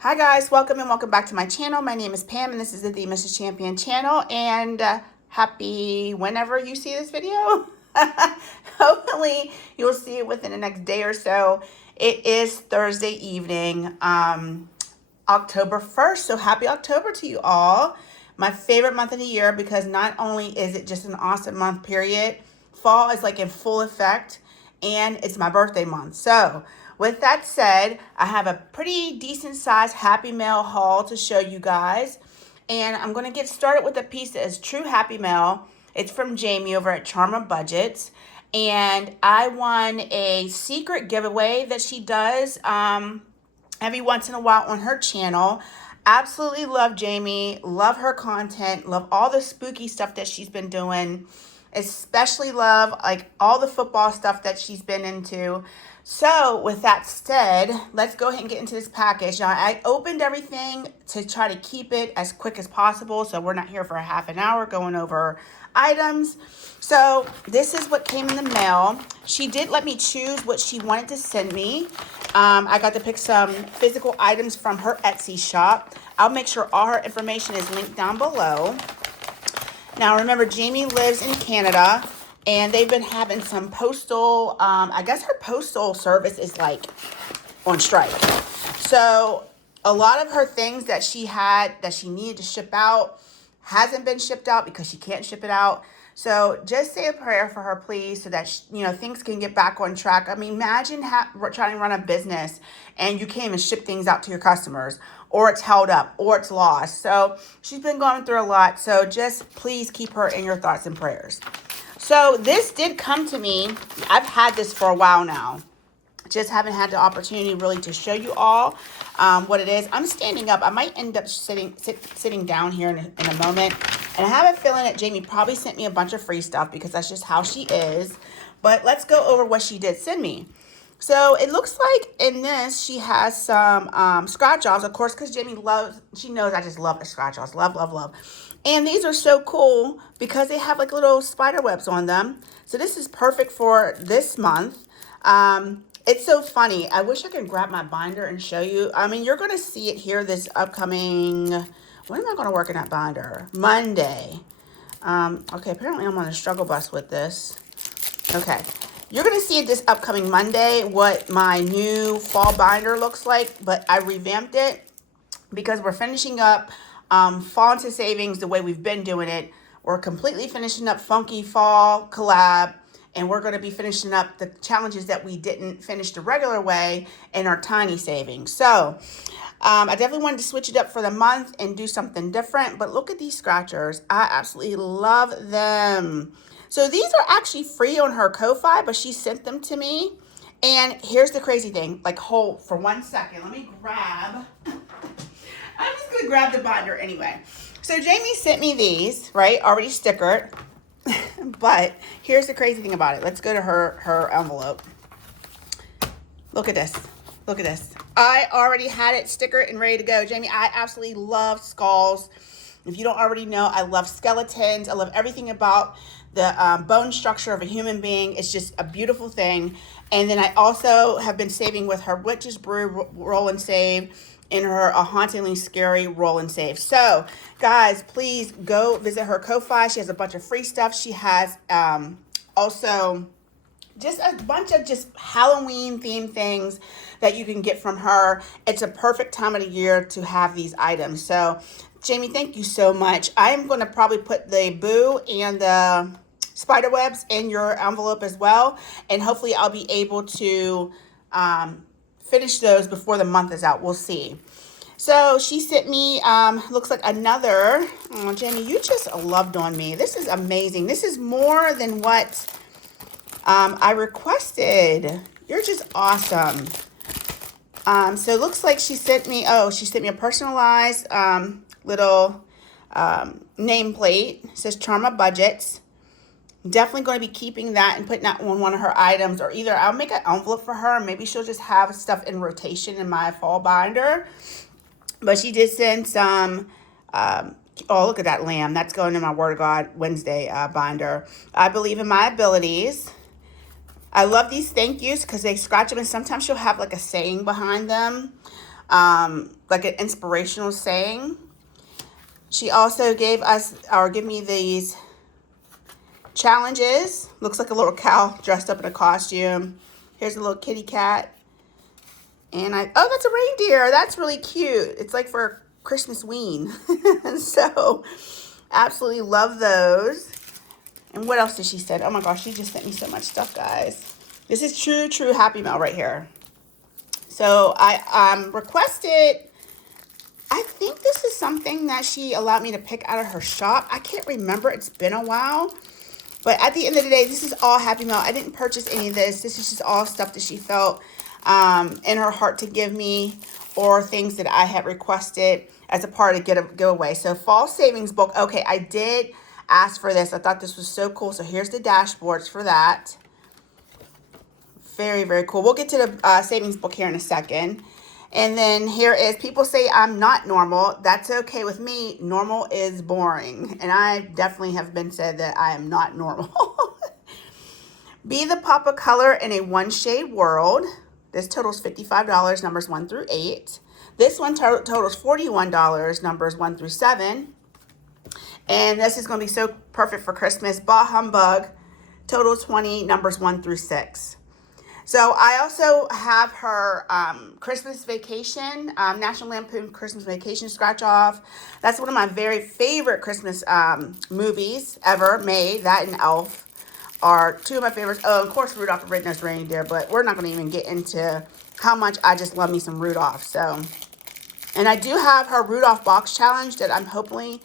Hi guys, welcome and welcome back to my channel. My name is Pam and this is the Mrs. Champion channel, and happy whenever you see this video. Hopefully you'll see it within the next day or so. It is Thursday evening, October 1st, so happy October to you all. My favorite month of the year because not only is it just an awesome month period, fall is like in full effect and it's my birthday month. So with that said, I have a pretty decent sized Happy Mail haul to show you guys. And I'm going to get started with a piece that is true Happy Mail. It's from Jamie over at Char Budgets. And I won a secret giveaway that she does every once in a while on her channel. Absolutely love Jamie, love her content, love all the spooky stuff that she's been doing, especially love like all the football stuff that she's been into. So with that said, let's go ahead and get into this package. Now I opened everything to try to keep it as quick as possible so we're not here for a half an hour going over items. So this is what came in the mail. She did let me choose what she wanted to send me. I got to pick some physical items from her Etsy shop. I'll make sure all her information is linked down below. Now remember, Jamie lives in Canada and they've been having some postal, I guess her postal service is like on strike. So a lot of her things that she had that she needed to ship out hasn't been shipped out because she can't ship it out. So just say a prayer for her, please, so that, things can get back on track. I mean, imagine trying to run a business and you can't even ship things out to your customers, or it's held up, or it's lost. So she's been going through a lot. So just please keep her in your thoughts and prayers. So this did come to me. I've had this for a while now. Just haven't had the opportunity really to show you all what it is. I'm standing up. I might end up sitting down here in a moment. And I have a feeling that Jamie probably sent me a bunch of free stuff because that's just how she is. But let's go over what she did send me. So it looks like in this, she has some scratch offs, of course, because Jamie she knows I just love the scratch offs. Love, love, love. And these are so cool because they have like little spider webs on them. So this is perfect for this month. It's so funny. I wish I could grab my binder and show you. I mean, you're going to see it here this upcoming, when am I going to work in that binder? Monday. Okay, apparently I'm on a struggle bus with this. Okay. You're going to see it this upcoming Monday, what my new fall binder looks like, but I revamped it because we're finishing up Fall into Savings the way we've been doing it. We're completely finishing up Funky Fall Collab, and we're going to be finishing up the challenges that we didn't finish the regular way in our Tiny Savings. So I definitely wanted to switch it up for the month and do something different, but look at these scratchers. I absolutely love them. So these are actually free on her Ko-Fi, but she sent them to me. And here's the crazy thing, like hold for 1 second. Let me grab, I'm just going to grab the binder anyway. So Jamie sent me these, right, already stickered. But here's the crazy thing about it. Let's go to her envelope. Look at this. Look at this. I already had it stickered and ready to go. Jamie, I absolutely love skulls. If you don't already know, I love skeletons. I love everything about the bone structure of a human being. It's just a beautiful thing. And then I also have been saving with her Witch's Brew Roll and Save in her A Hauntingly Scary Roll and Save. So guys, please go visit her Ko-Fi. She has a bunch of free stuff. She has also just a bunch of just Halloween themed things that you can get from her. It's a perfect time of the year to have these items. So Jamie, thank you so much. I am going to probably put the boo and the spider webs in your envelope as well. And hopefully I'll be able to finish those before the month is out. We'll see. So she sent me, looks like another, oh, Jamie, you just loved on me. This is amazing. This is more than what I requested. You're just awesome. So it looks like she sent me a personalized little nameplate. It says Char Budgets. Definitely going to be keeping that and putting that on one of her items, or either I'll make an envelope for her. Maybe she'll just have stuff in rotation in my fall binder. But she did send some, oh, look at that lamb. That's going in my Word of God Wednesday binder. I believe in my abilities. I love these thank yous because they scratch them, and sometimes she'll have like a saying behind them. like an inspirational saying. She also gave me these challenges. Looks like a little cow dressed up in a costume. Here's a little kitty cat. And oh, that's a reindeer. That's really cute. It's like for Christmas ween. So, absolutely love those. And what else did she send? Oh my gosh, she just sent me so much stuff, guys. This is true Happy Mail right here. So, I requested, I think this is something that she allowed me to pick out of her shop. I can't remember. It's been a while. But at the end of the day, this is all Happy Mail. I didn't purchase any of this. This is just all stuff that she felt in her heart to give me, or things that I had requested as a part of giveaway. So fall savings book. Okay, I did ask for this. I thought this was so cool. So here's the dashboards for that. Very, very cool. We'll get to the savings book here in a second. And then here is, people say I'm not normal. That's okay with me. Normal is boring. And I definitely have been said that I am not normal. Be the pop of color in a one shade world. This totals $55, numbers 1 through 8. This one totals $41, numbers 1 through 7. And this is going to be so perfect for Christmas. Bah Humbug, total 20, numbers 1 through 6. So I also have her Christmas Vacation, National Lampoon Christmas Vacation scratch off. That's one of my very favorite Christmas movies ever made. That and Elf are two of my favorites. Oh, of course, Rudolph the Red-Nosed Reindeer, but we're not going to even get into how much I just love me some Rudolph. So, and I do have her Rudolph box challenge that I'm hopefully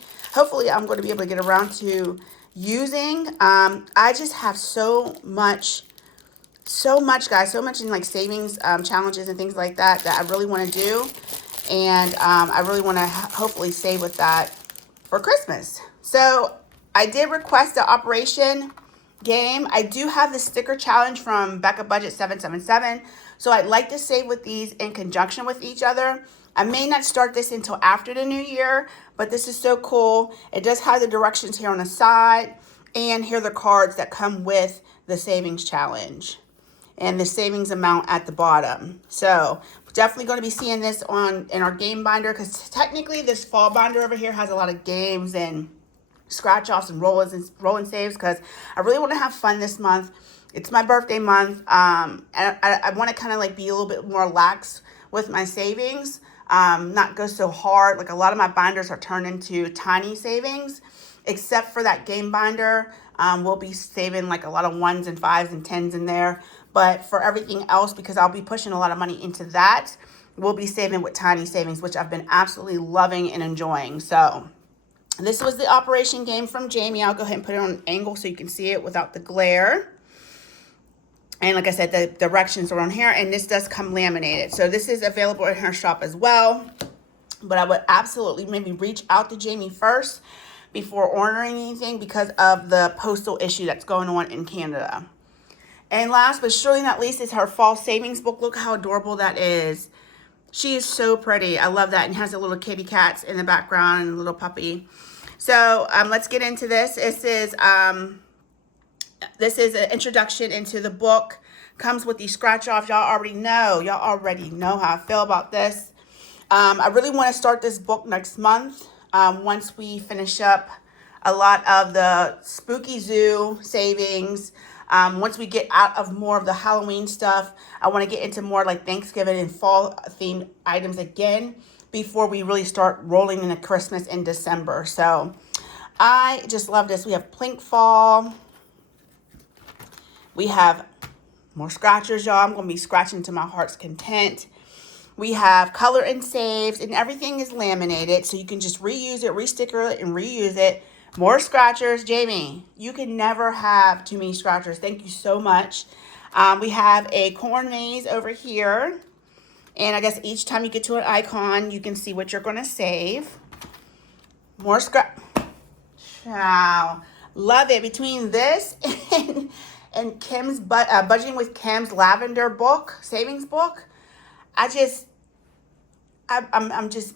I'm going to be able to get around to using. I just have so much, guys, so much in like savings challenges and things like that I really want to do. And I really want to hopefully save with that for Christmas. So I did request the Operation game. I do have the sticker challenge from Becca Budget 777. So I'd like to save with these in conjunction with each other. I may not start this until after the new year, but this is so cool. It does have the directions here on the side, and here are the cards that come with the savings challenge and the savings amount at the bottom. So definitely going to be seeing this in our game binder, because technically this fall binder over here has a lot of games and scratch offs and roll and saves, because I really want to have fun this month. It's my birthday month. And I want to kind of like be a little bit more lax with my savings, not go so hard. Like a lot of my binders are turned into tiny savings, except for that game binder. We'll be saving like a lot of 1s and 5s and 10s in there. But for everything else, because I'll be pushing a lot of money into that, we'll be saving with tiny savings, which I've been absolutely loving and enjoying. So this was the Operation game from Jamie. I'll go ahead and put it on an angle so you can see it without the glare. And like I said, the directions are on here, and this does come laminated. So this is available in her shop as well. But I would absolutely maybe reach out to Jamie first before ordering anything, because of the postal issue that's going on in Canada. And last but surely not least is her fall savings book. Look how adorable that is. She is so pretty. I love that. And has a little kitty cats in the background and a little puppy. So let's get into this. This is an introduction into the book. Comes with these scratch offs. Y'all already know how I feel about this. I really want to start this book next month. Once we finish up a lot of the Spooky Zoo savings. Once we get out of more of the Halloween stuff, I want to get into more like Thanksgiving and fall themed items again before we really start rolling into Christmas in December. So I just love this. We have Plink Fall. We have more scratchers, y'all. I'm going to be scratching to my heart's content. We have color and saves, and everything is laminated, so you can just reuse it, re-sticker it, and reuse it. More scratchers. Jamie, you can never have too many scratchers. Thank you so much. We have a corn maze over here. And I guess each time you get to an icon, you can see what you're going to save. More scratch. Wow. Love it. Between this and Kim's, Budgeting with Kim's Lavender book, savings book, I'm just,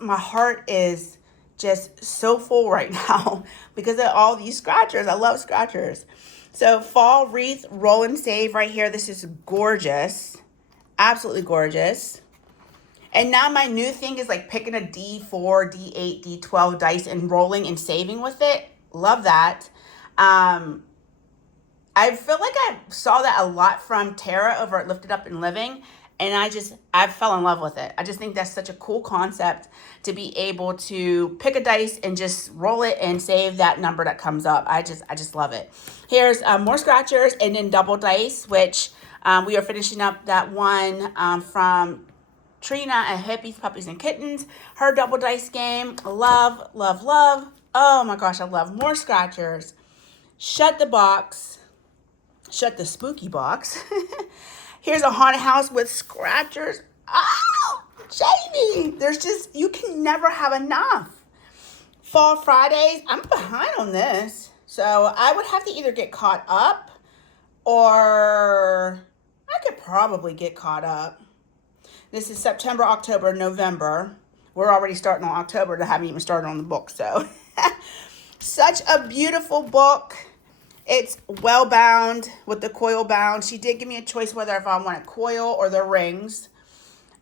my heart is just so full right now because of all these scratchers. I love scratchers. So fall wreath roll and save right here. This is gorgeous. Absolutely gorgeous. And now my new thing is like picking a D4, D8, D12 dice and rolling and saving with it. Love that. I feel like I saw that a lot from Tara over at Lifted Up and Living, and I fell in love with it. I just think that's such a cool concept to be able to pick a dice and just roll it and save that number that comes up. I just love it. Here's more scratchers and then double dice, which we are finishing up that one from Trina at Hippies, Puppies, and Kittens. Her double dice game. Love, love, love. Oh my gosh, I love more scratchers. Shut the box. Shut the spooky box. Here's a haunted house with scratchers. Oh, Jamie, you can never have enough. Fall Fridays, I'm behind on this. So I would have to either get caught up or I could probably get caught up. This is September, October, November. We're already starting on October and I haven't even started on the book. So such a beautiful book. It's well bound with the coil bound. She did give me a choice whether if I want a coil or the rings.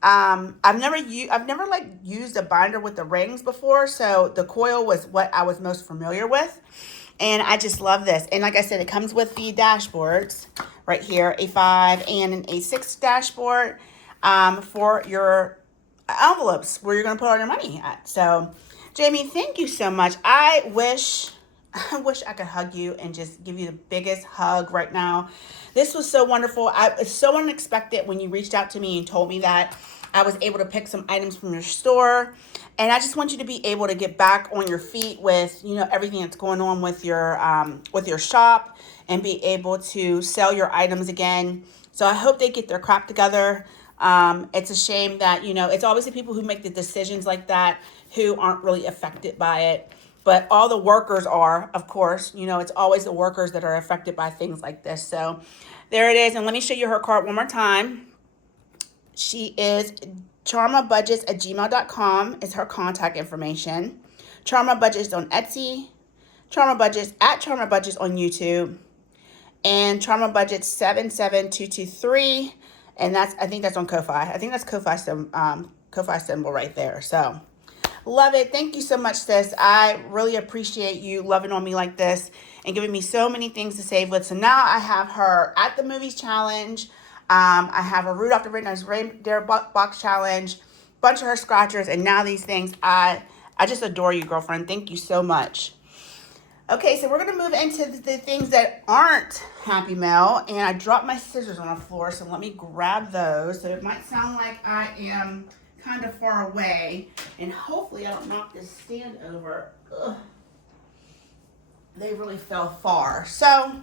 I've never like used a binder with the rings before, so the coil was what I was most familiar with, and I just love this. And like I said, it comes with the dashboards right here, A5 and an A6 dashboard for your envelopes where you're going to put all your money at. So, Jamie, thank you so much. I wish I could hug you and just give you the biggest hug right now. This was so wonderful. It's so unexpected when you reached out to me and told me that I was able to pick some items from your store. And I just want you to be able to get back on your feet with, everything that's going on with your shop and be able to sell your items again. So I hope they get their crap together. It's a shame that, it's always the people who make the decisions like that who aren't really affected by it. But all the workers are, of course, it's always the workers that are affected by things like this. So there it is. And let me show you her card one more time. She is charmabudgets@gmail.com is her contact information. Charma Budgets on Etsy. Charma Budgets at Charma Budgets on YouTube. And Charma Budgets 77223. And I think that's on Ko-Fi. I think that's Ko-Fi symbol right there. So love it. Thank you so much, sis. I really appreciate you loving on me like this and giving me so many things to save with. So now I have her at the movies challenge. I have her Rudolph the Red-Nosed Reindeer box challenge, bunch of her scratchers, and now these things. I just adore you, girlfriend. Thank you so much. Okay, so we're going to move into the things that aren't Happy Mail, and I dropped my scissors on the floor, so let me grab those. So it might sound like I am kind of far away, and hopefully I don't knock this stand over. Ugh. They really fell far. So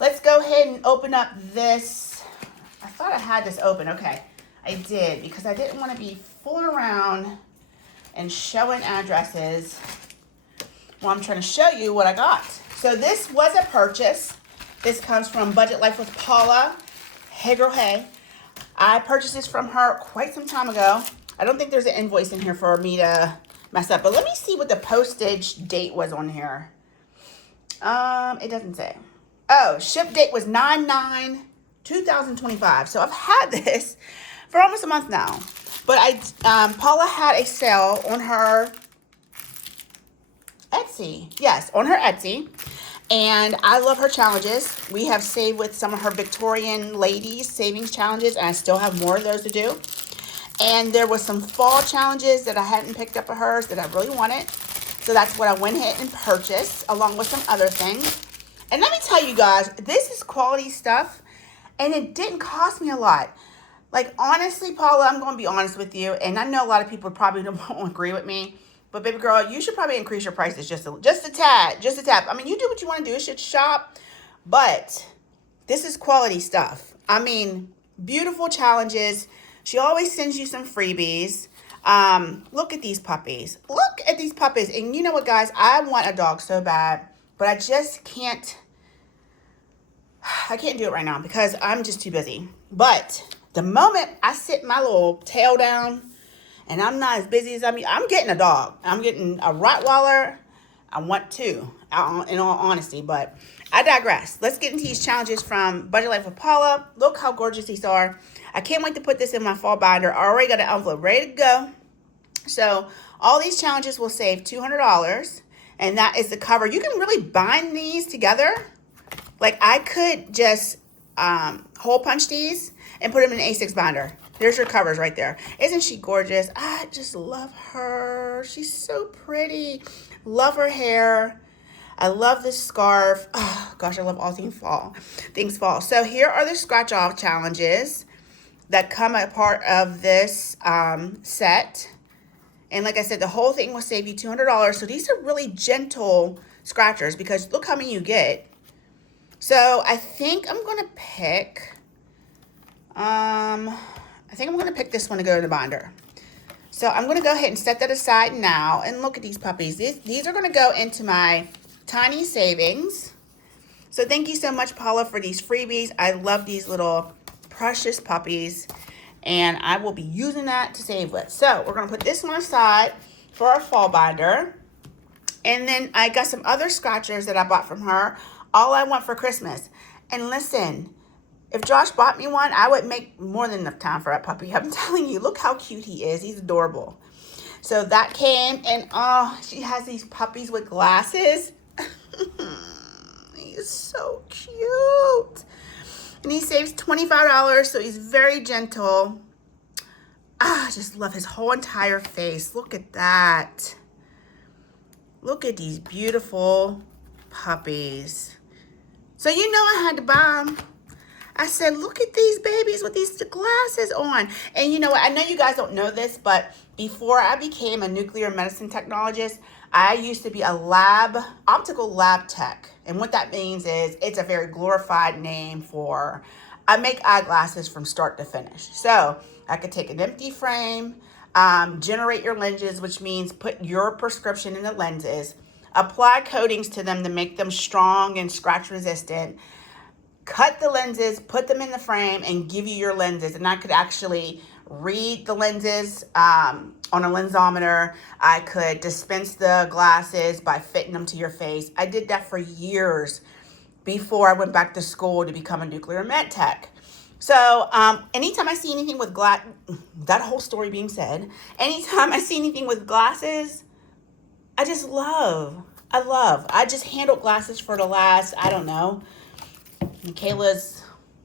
let's go ahead and open up this. I thought I had this open. Okay, I did, because I didn't want to be fooling around and showing addresses while I'm trying to show you what I got. So this was a purchase. This comes from Budget Life with Paula. Hey girl, hey. I purchased this from her quite some time ago. I don't think there's an invoice in here for me to mess up, but let me see what the postage date was on here. It doesn't say. Oh, ship date was 9/9/2025. So I've had this for almost a month now. But Paula had a sale on her Etsy. Yes, on her Etsy. And I love her challenges. We have saved with some of her Victorian ladies savings challenges, and I still have more of those to do. And there was some fall challenges that I hadn't picked up of hers that I really wanted. So that's what I went ahead and purchased, along with some other things. And let me tell you guys, this is quality stuff, and it didn't cost me a lot. Like, honestly, Paula, I'm going to be honest with you, and I know a lot of people probably won't agree with me, but baby girl, you should probably increase your prices just a tad. I mean, you do what you want to do. It's your shop, but this is quality stuff. I mean, beautiful challenges. She always sends you some freebies. Look at these puppies. Look at these puppies. And you know what, guys? I want a dog so bad, but I just can't. I can't do it right now because I'm just too busy. But the moment I sit my little tail down and I'm not as busy as I'm getting a dog. I'm getting a Rottweiler. I want two, in all honesty, but I digress. Let's get into these challenges from Budget Life with Paula. Look how gorgeous these are. I can't wait to put this in my fall binder. I already got an envelope ready to go. So all these challenges will save $200, and that is the cover. You can really bind these together. Like I could just hole punch these and put them in an A6 binder. There's your covers right there. Isn't she gorgeous? I just love her. She's so pretty. Love her hair. I love this scarf. Oh, gosh, I love all things fall. So here are the scratch off challenges that come a part of this set. And like I said, the whole thing will save you $200. So these are really gentle scratchers because look how many you get. So I think I'm going to pick, this one to go to the binder. So I'm going to go ahead and set that aside now. And look at these puppies. These are going to go into my tiny savings. So thank you so much, Paula, for these freebies. I love these little precious puppies. And I will be using that to save with. So we're going to put this one aside for our fall binder. And then I got some other scratchers that I bought from her. All I want for Christmas. And listen, if Josh bought me one, I would make more than enough time for that puppy. I'm telling you, look how cute he is. He's adorable. So that came, and oh, she has these puppies with glasses. He's so cute. And he saves $25, so he's very gentle. I just love his whole entire face. Look at that. Look at these beautiful puppies. So you know I had to buy them. I said, look at these babies with these glasses on. And you know what? I know you guys don't know this, but before I became a nuclear medicine technologist, I used to be a optical lab tech. And what that means is it's a very glorified name for, I make eyeglasses from start to finish. So I could take an empty frame, generate your lenses, which means put your prescription in the lenses, apply coatings to them to make them strong and scratch resistant, cut the lenses, put them in the frame, and give you your lenses. And I could actually read the lenses on a lensometer. I could dispense the glasses by fitting them to your face. I did that for years before I went back to school to become a nuclear med tech. So anytime I see anything with that whole story being said, anytime I see anything with glasses, I just handled glasses for the last, I don't know, Michaela's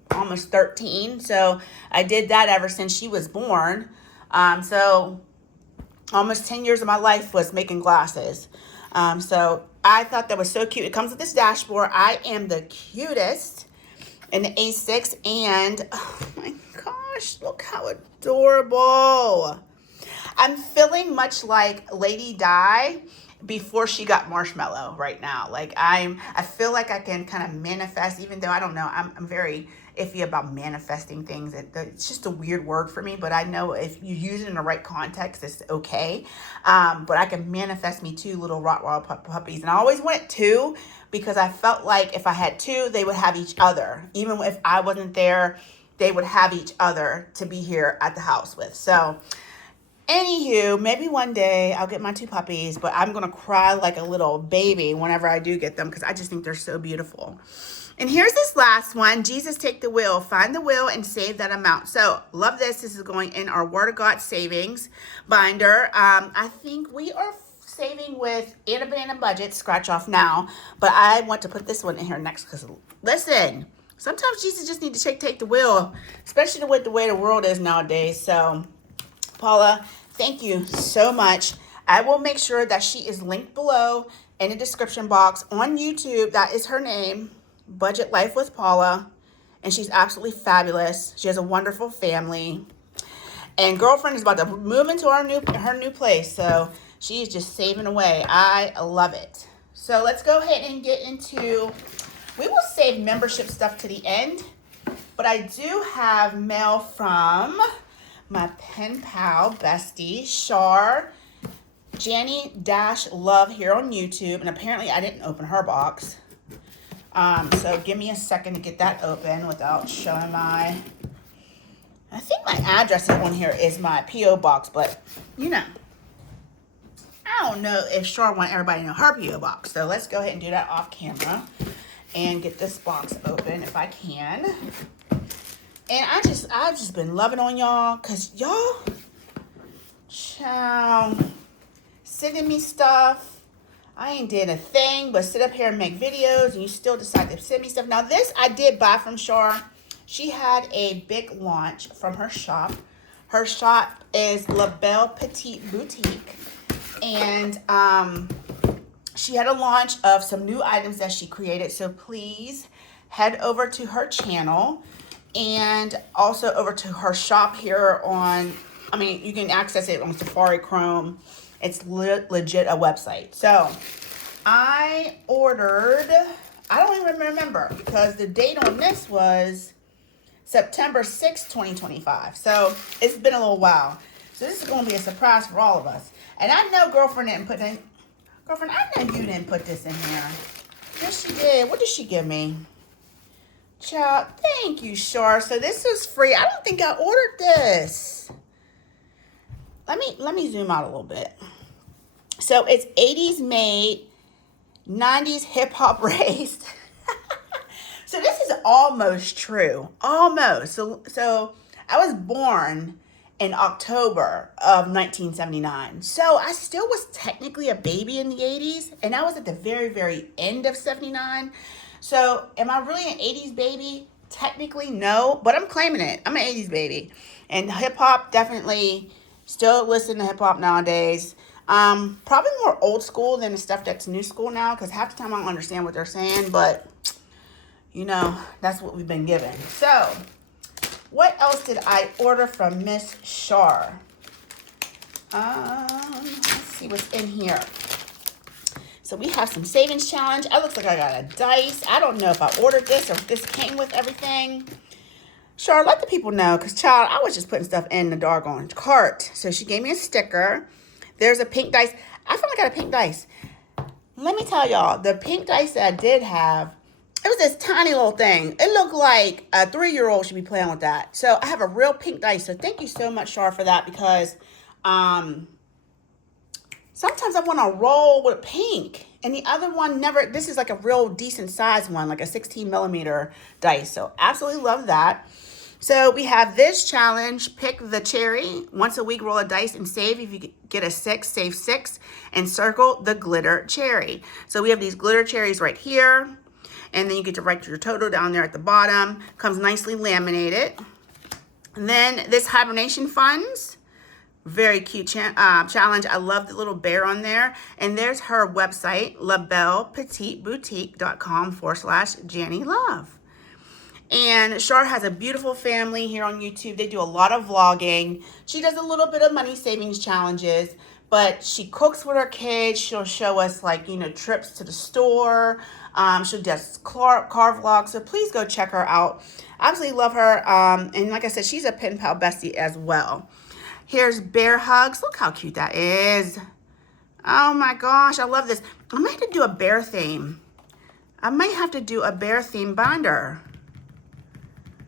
almost 13, so I did that ever since she was born. So almost 10 years of my life was making glasses. So I thought that was so cute. It comes with this dashboard. I am the cutest in the A6, and oh my gosh, look how adorable. I'm feeling much like Lady Di before she got marshmallow right now. Like I feel like I can kind of manifest, even though I don't know, I'm very iffy about manifesting things. It's just a weird word for me, but I know if you use it in the right context, it's okay. But I can manifest me 2 little Rottweiler puppies. And I always wanted 2 because I felt like if I had 2, they would have each other. Even if I wasn't there, they would have each other to be here at the house with. So anywho, maybe one day I'll get my 2 puppies, but I'm going to cry like a little baby whenever I do get them because I just think they're so beautiful. And here's this last one. Jesus, take the wheel. Find the wheel and save that amount. So love this. This is going in our Word of God savings binder. I think we are saving with Anna Banana Budget, scratch off now, but I want to put this one in here next because listen, sometimes Jesus just need to take the wheel, especially with the way the world is nowadays. So Paula, thank you so much. I will make sure that she is linked below in the description box on YouTube. That is her name, Budget Life with Paula, and she's absolutely fabulous. She has a wonderful family, and girlfriend is about to move into her new place, so she's just saving away. I love it. So let's go ahead and get into, we will save membership stuff to the end, but I do have mail from my pen pal bestie, Char, Janny-Love here on YouTube, and apparently I didn't open her box. So give me a second to get that open without showing I think my address on here is my P.O. box, but you know, I don't know if Char wants everybody to know her P.O. box. So let's go ahead and do that off camera and get this box open if I can. And I've just been loving on y'all because y'all, child, sending me stuff. I ain't did a thing but sit up here and make videos, and you still decide to send me stuff. Now this I did buy from Char. She had a big launch from her shop. Her shop is La Belle Petite Boutique, and she had a launch of some new items that she created. So please head over to her channel and also over to her shop here on, I mean, you can access it on Safari Chrome. It's legit a website. So I ordered, I don't even remember because the date on this was September 6th, 2025. So it's been a little while. So this is going to be a surprise for all of us. And I know girlfriend, I know you didn't put this in here. Yes, she did. What did she give me? Child, thank you, Char. So this is free. I don't think I ordered this. Let me zoom out a little bit. So it's 80s made, 90s hip hop raised. So this is almost true. Almost. So I was born in October of 1979. So I still was technically a baby in the 80s, and I was at the very, very end of 79. So am I really an 80s baby? Technically, no, but I'm claiming it. I'm an 80s baby. And hip hop, definitely still listen to hip hop nowadays. Probably more old school than the stuff that's new school now, because half the time I don't understand what they're saying, but you know, that's what we've been given. So what else did I order from Miss Char? Let's see what's in here. So we have some savings challenge. It looks like I got a dice. I don't know if I ordered this or if this came with everything. Char, let the people know, because child, I was just putting stuff in the doggone cart. So she gave me a sticker. There's a pink dice. I finally got a pink dice. Let me tell y'all, the pink dice that I did have, it was this tiny little thing. It looked like a 3-year-old should be playing with that. So I have a real pink dice. So thank you so much, Char, for that, because sometimes I want to roll with pink. And the other one never, this is like a real decent size one, like a 16 millimeter dice. So absolutely love that. So we have this challenge, pick the cherry. Once a week, roll a dice and save. If you get a 6, save 6 and circle the glitter cherry. So we have these glitter cherries right here. And then you get to write your total down there at the bottom. Comes nicely laminated. And then this hibernation funds. Very cute challenge. I love the little bear on there. And there's her website, labellepetiteboutique.com/JannieLove. And Char has a beautiful family here on YouTube. They do a lot of vlogging. She does a little bit of money savings challenges, but she cooks with her kids. She'll show us, like, you know, trips to the store. She'll do car vlogs. So please go check her out. Absolutely love her. And like I said, she's a pen pal bestie as well. Here's bear hugs. Look how cute that is. Oh my gosh, I love this. I might have to do a bear theme. I might have to do a bear theme binder.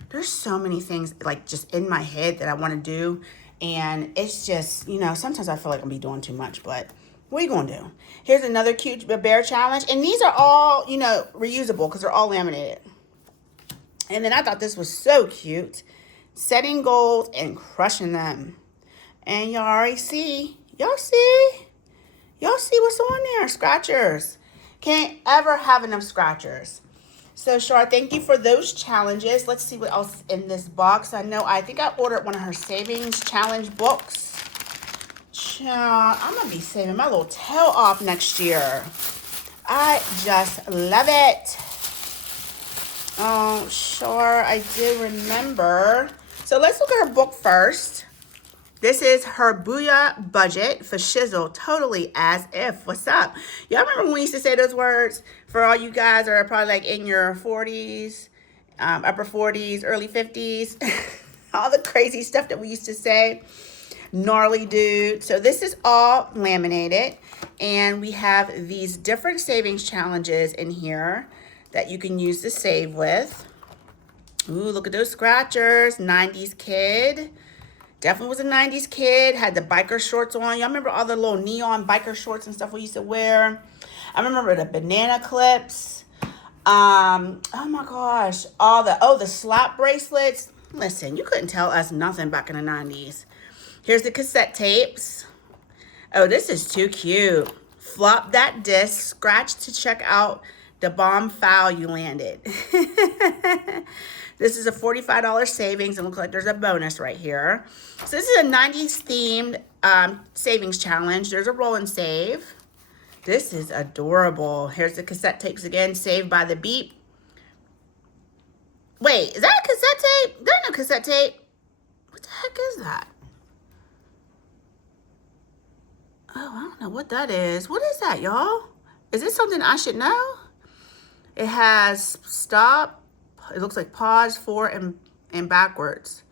There's so many things like just in my head that I want to do. And it's just, you know, sometimes I feel like I'm be doing too much, but what are you going to do? Here's another cute bear challenge. And these are all, you know, reusable because they're all laminated. And then I thought this was so cute. Setting goals and crushing them. And y'all already see. Y'all see? Y'all see what's on there? Scratchers. Can't ever have enough scratchers. So, Char, thank you for those challenges. Let's see what else is in this box. I think I ordered one of her savings challenge books. Child, I'm going to be saving my little tail off next year. I just love it. Oh, Char, I did remember. So, let's look at her book first. This is her Booyah Budget for Shizzle, totally as if. What's up? Y'all remember when we used to say those words? For all you guys that are probably like in your 40s, upper 40s, early 50s. All the crazy stuff that we used to say. Gnarly dude. So this is all laminated. And we have these different savings challenges in here that you can use to save with. Ooh, look at those scratchers. 90s kid. Definitely was a 90s kid. Had the biker shorts on. Y'all remember all the little neon biker shorts and stuff we used to wear? I remember the banana clips. Oh my gosh. The slap bracelets. Listen, you couldn't tell us nothing back in the 90s. Here's the cassette tapes. Oh, this is too cute. Flop that disc, scratch to check out the bomb file you landed. This is a $45 savings, and looks like there's a bonus right here. So this is a 90s themed savings challenge. There's a roll and save. This is adorable. Here's the cassette tapes again, saved by the beep. Wait, is that a cassette tape? There's no cassette tape. What the heck is that? Oh, I don't know what that is. What is that, y'all? Is this something I should know? It has stop. It looks like pause, forward, and backwards.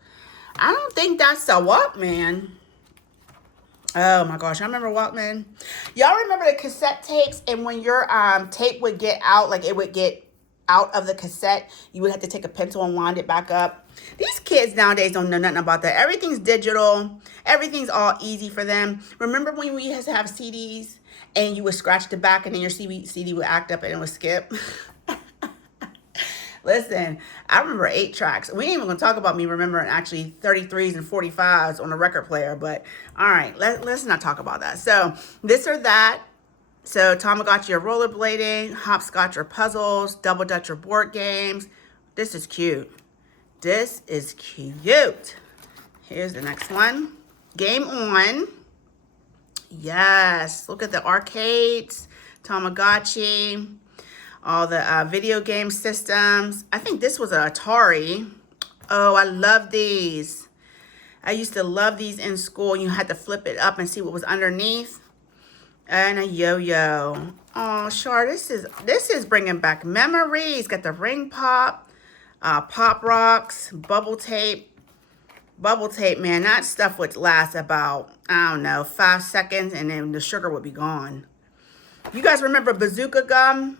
I don't think that's a Walkman. Oh my gosh, I remember Walkman. Y'all remember the cassette tapes, and when your tape would get out, like it would get out of the cassette, you would have to take a pencil and wind it back up. These kids nowadays don't know nothing about that. Everything's digital. Everything's all easy for them. Remember when we used to have CDs and you would scratch the back and then your CD would act up and it would skip? Listen, I remember 8 tracks. We ain't even gonna talk about me remembering actually 33s and 45s on a record player, but all right, let's not talk about that. So this or that. So Tamagotchi or rollerblading, hopscotch or puzzles, double dutch or board games. This is cute. This is cute. Here's the next one. Game on. Yes, look at the arcades, Tamagotchi, all the video game systems. I think this was an Atari. Oh, I love these. I used to love these in school. You had to flip it up and see what was underneath. And a yo-yo. Oh, Char, this is bringing back memories. Got the ring pop, pop rocks, bubble tape. Bubble tape, man, that stuff would last about, I don't know, 5 seconds, and then the sugar would be gone. You guys remember Bazooka gum?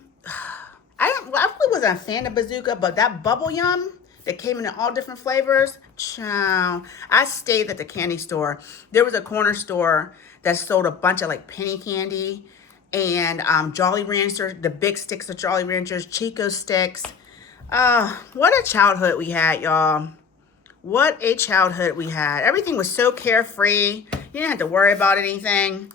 I really wasn't a fan of Bazooka, but that bubble yum that came in all different flavors, chow. I stayed at the candy store. There was a corner store that sold a bunch of like penny candy and Jolly Ranchers, the big sticks of Jolly Ranchers, Chico sticks. What a childhood we had, y'all. What a childhood we had. Everything was so carefree. You didn't have to worry about anything.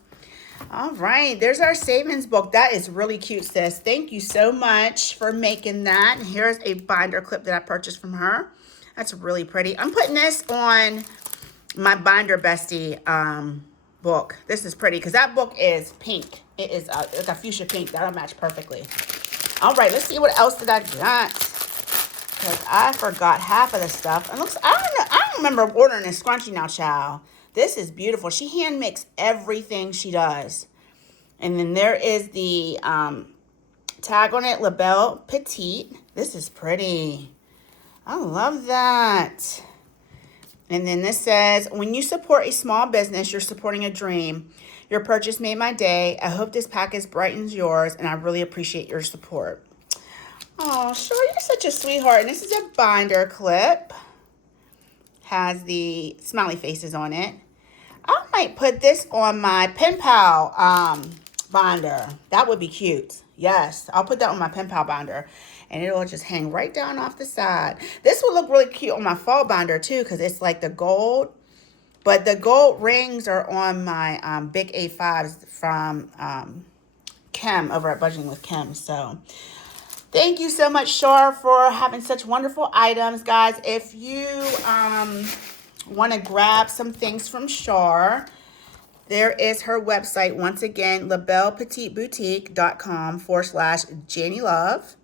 All right, there's our savings book. That is really cute, sis. Thank you so much for making that. And here's a binder clip that I purchased from her. That's really pretty. I'm putting this on my Binder Bestie book. This is pretty because that book is pink. It is like a fuchsia pink. That'll match perfectly. All right, let's see what else did I got. Because I forgot half of the stuff. And looks, I don't remember ordering this scrunchie now, child. This is beautiful. She hand makes everything she does. And then there is the tag on it, Labelle Petite. This is pretty. I love that. And then this says, when you support a small business, you're supporting a dream. Your purchase made my day. I hope this package brightens yours, and I really appreciate your support. Oh, Char, you're such a sweetheart. And this is a binder clip. Has the smiley faces on it. I might put this on my pen pal binder. That would be cute. Yes, I'll put that on my pen pal binder. And it'll just hang right down off the side. This will look really cute on my fall binder too, because it's like the gold. But the gold rings are on my big A5s from Kim over at Budgeting with Kim. So thank you so much, Char, for having such wonderful items. Guys, if you want to grab some things from Char, there is her website. Once again, labellepetiteboutique.com/JannieLove.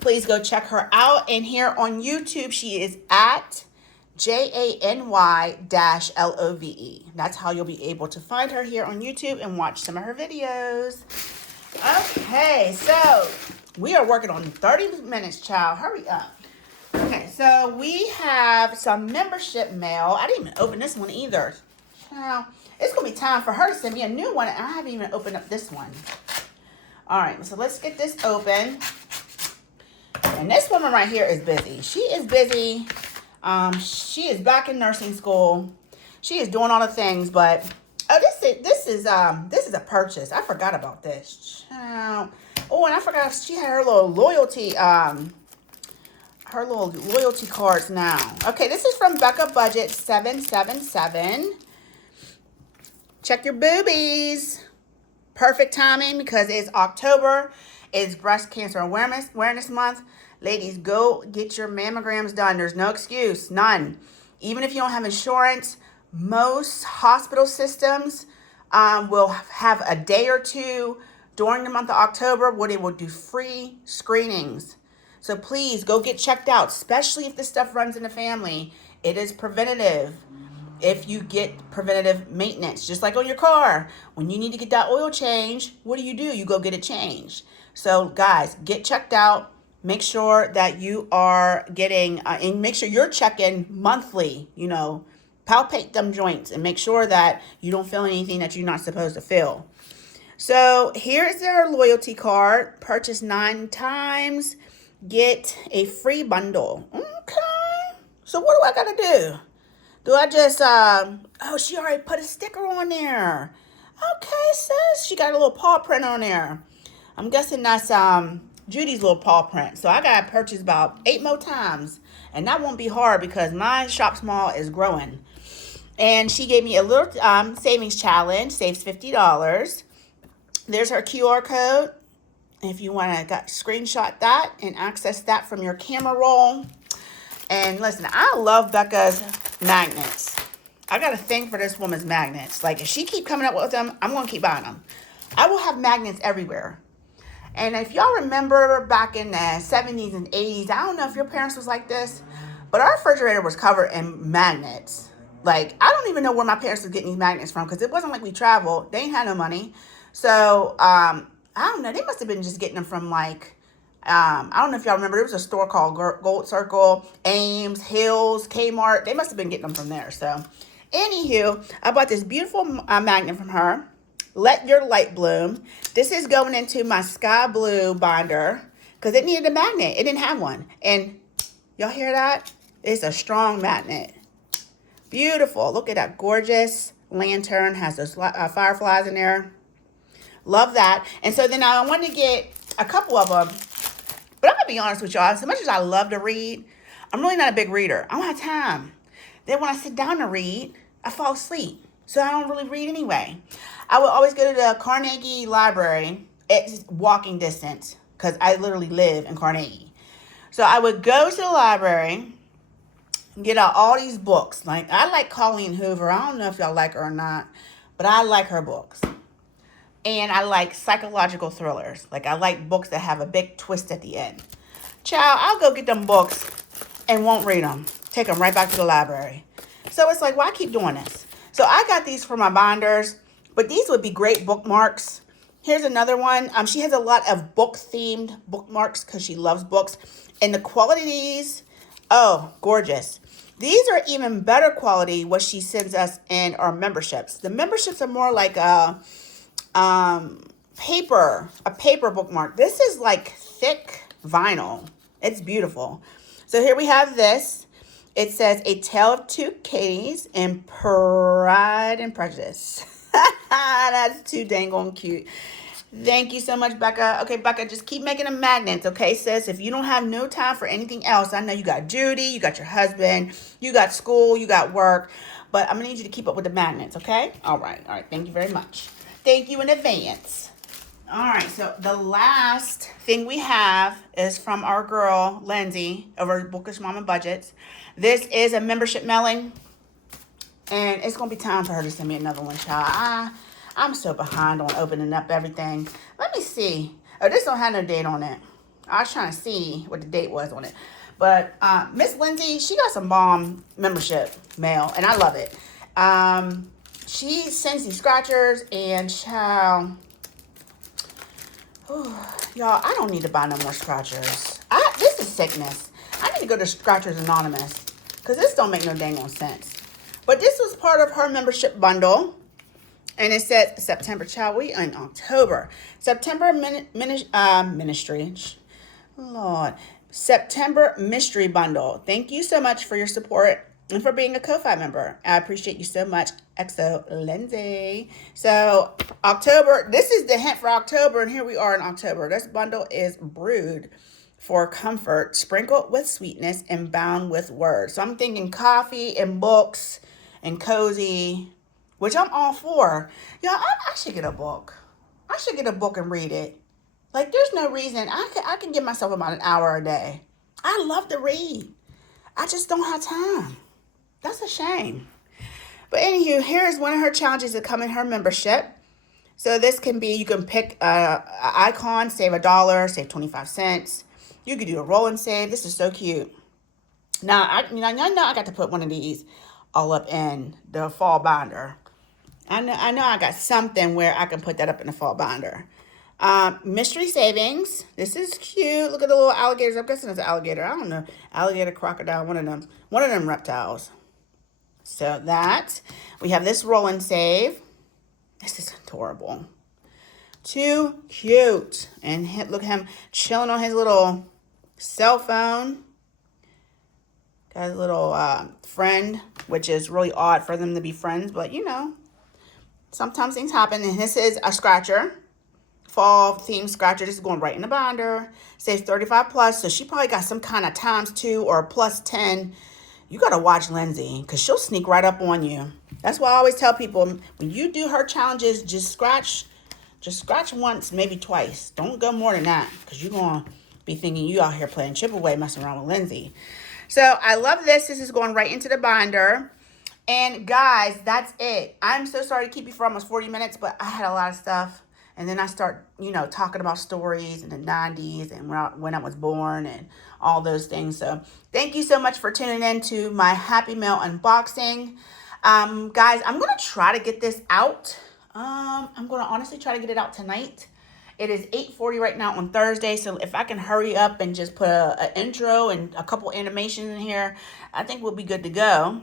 Please go check her out. And here on YouTube, she is at JANY-LOVE. That's how you'll be able to find her here on YouTube and watch some of her videos. Okay, so we are working on 30 minutes, child. Hurry up. Okay, so we have some membership mail. I didn't even open this one either. Child, it's going to be time for her to send me a new one, and I haven't even opened up this one. All right, so let's get this open. And this woman right here is busy. She is busy. She is back in nursing school. She is doing all the things, but this is a purchase. I forgot about this. Oh, and I forgot she had her little loyalty. her little loyalty cards now. Okay, this is from Becca Budget 777. Check your boobies. Perfect timing because it's October. It's Breast Cancer Awareness Month. Ladies, go get your mammograms done. There's no excuse, none. Even if you don't have insurance, most hospital systems will have a day or two during the month of October where they will do free screenings. So please go get checked out, especially if this stuff runs in the family. It is preventative. If you get preventative maintenance, just like on your car, when you need to get that oil change, what do? You go get it changed. So guys, get checked out. Make sure that you are getting, and make sure you're checking monthly, palpate them joints and make sure that you don't feel anything that you're not supposed to feel. So here is their loyalty card. Purchase 9 times, get a free bundle. Okay. So what do I got to do? Do I just, oh, she already put a sticker on there. Okay, sis. She got a little paw print on there. I'm guessing that's Judy's little paw print. So I got to purchase about 8 more times. And that won't be hard because my shop small is growing. And she gave me a little savings challenge. Saves $50. There's her QR code. If you want to screenshot that and access that from your camera roll. And listen, I love Becca's magnets. I got a thing for this woman's magnets. Like, if she keep coming up with them, I'm going to keep buying them. I will have magnets everywhere. And if y'all remember back in the 70s and 80s, I don't know if your parents was like this, but our refrigerator was covered in magnets. Like, I don't even know where my parents were getting these magnets from because it wasn't like we traveled. They ain't had no money. So, I don't know. They must have been just getting them from like, I don't know if y'all remember, there was a store called Gold Circle, Ames, Hills, Kmart. They must have been getting them from there. So, anywho, I bought this beautiful magnet from her. Let Your Light Bloom. This is going into my sky blue binder because it needed a magnet. It didn't have one. And y'all hear that? It's a strong magnet. Beautiful. Look at that gorgeous lantern. Has those fireflies in there. Love that. And so then I wanted to get a couple of them. But I'm going to be honest with y'all. As much as I love to read, I'm really not a big reader. I don't have time. Then when I sit down to read, I fall asleep. So I don't really read anyway. I would always go to the Carnegie Library. It's walking distance because I literally live in Carnegie. So I would go to the library and get out all these books. Like, I like Colleen Hoover. I don't know if y'all like her or not, but I like her books. And I like psychological thrillers. Like, I like books that have a big twist at the end. Child, I'll go get them books and won't read them. Take them right back to the library. So it's like, why keep doing this? So I got these for my binders, but these would be great bookmarks. Here's another one. She has a lot of book-themed bookmarks because she loves books. And the quality of these, oh, gorgeous. These are even better quality what she sends us in our memberships. The memberships are more like a paper bookmark. This is like thick vinyl. It's beautiful. So here we have this. It says A Tale of Two Katies in Pride and Prejudice. That's too dang on cute. Thank you so much, Becca. Okay, Becca, just keep making them magnets, okay, sis? If you don't have no time for anything else, I know you got Judy, you got your husband, you got school, you got work, but I'm going to need you to keep up with the magnets, okay? All right. Thank you very much. Thank you in advance. All right, so the last thing we have is from our girl, Lindsay, over Bookish Mama Budgets. This is a membership mailing, and it's going to be time for her to send me another one, child. I'm so behind on opening up everything. Let me see. Oh, this don't have no date on it. I was trying to see what the date was on it. But Miss Lindsay, she got some bomb membership mail, and I love it. She sends these scratchers, and child, y'all, I don't need to buy no more scratchers. This is sickness. I need to go to Scratchers Anonymous because this don't make no dang on sense. But this was part of her membership bundle. And it said September, child, we in October. September ministry. Lord. September mystery bundle. Thank you so much for your support and for being a Ko-Fi member. I appreciate you so much, XO Lindsay. So October, this is the hint for October, and here we are in October. This bundle is brewed for comfort, sprinkled with sweetness and bound with words. So I'm thinking coffee and books and cozy, which I'm all for. Y'all, I should get a book. I should get a book and read it. Like, there's no reason. I can give myself about an hour a day. I love to read. I just don't have time. That's a shame. But anywho, here is one of her challenges that come in her membership. So this can be, you can pick an icon, save $1, save 25 cents. You could do a roll and save. This is so cute. Now, I know I got to put one of these all up in the fall binder. I know I got something where I can put that up in the fall binder. Mystery savings. This is cute. Look at the little alligators. I'm guessing it's an alligator. I don't know. Alligator, crocodile, one of them reptiles. So that. We have this roll and save. This is adorable. Too cute. And look at him chilling on his little cell phone. Got his little friend, which is really odd for them to be friends, but you know, sometimes things happen. And this is a scratcher. Fall theme scratcher. This is going right in the binder. Saves 35 plus, so she probably got some kind of ×2 or +10. You got to watch Lindsay because she'll sneak right up on you. That's why I always tell people, when you do her challenges, just scratch once, maybe twice. Don't go more than that because you're going to be thinking you out here playing chip away, messing around with Lindsay. So I love this. This is going right into the binder. And guys, that's it. I'm so sorry to keep you for almost 40 minutes, but I had a lot of stuff. And then I start, talking about stories in the 90s and when I was born and all those things. So thank you so much for tuning in to my Happy Mail unboxing. Guys, I'm going to try to get this out. I'm going to honestly try to get it out tonight. It is 8:40 right now on Thursday. So if I can hurry up and just put an intro and a couple animations in here, I think we'll be good to go.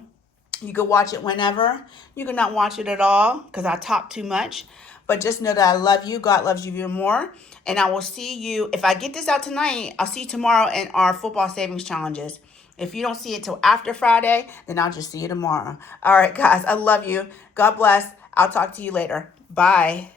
You can watch it whenever. You can not watch it at all because I talk too much. But just know that I love you. God loves you even more. And I will see you. If I get this out tonight, I'll see you tomorrow in our football savings challenges. If you don't see it till after Friday, then I'll just see you tomorrow. All right, guys. I love you. God bless. I'll talk to you later. Bye.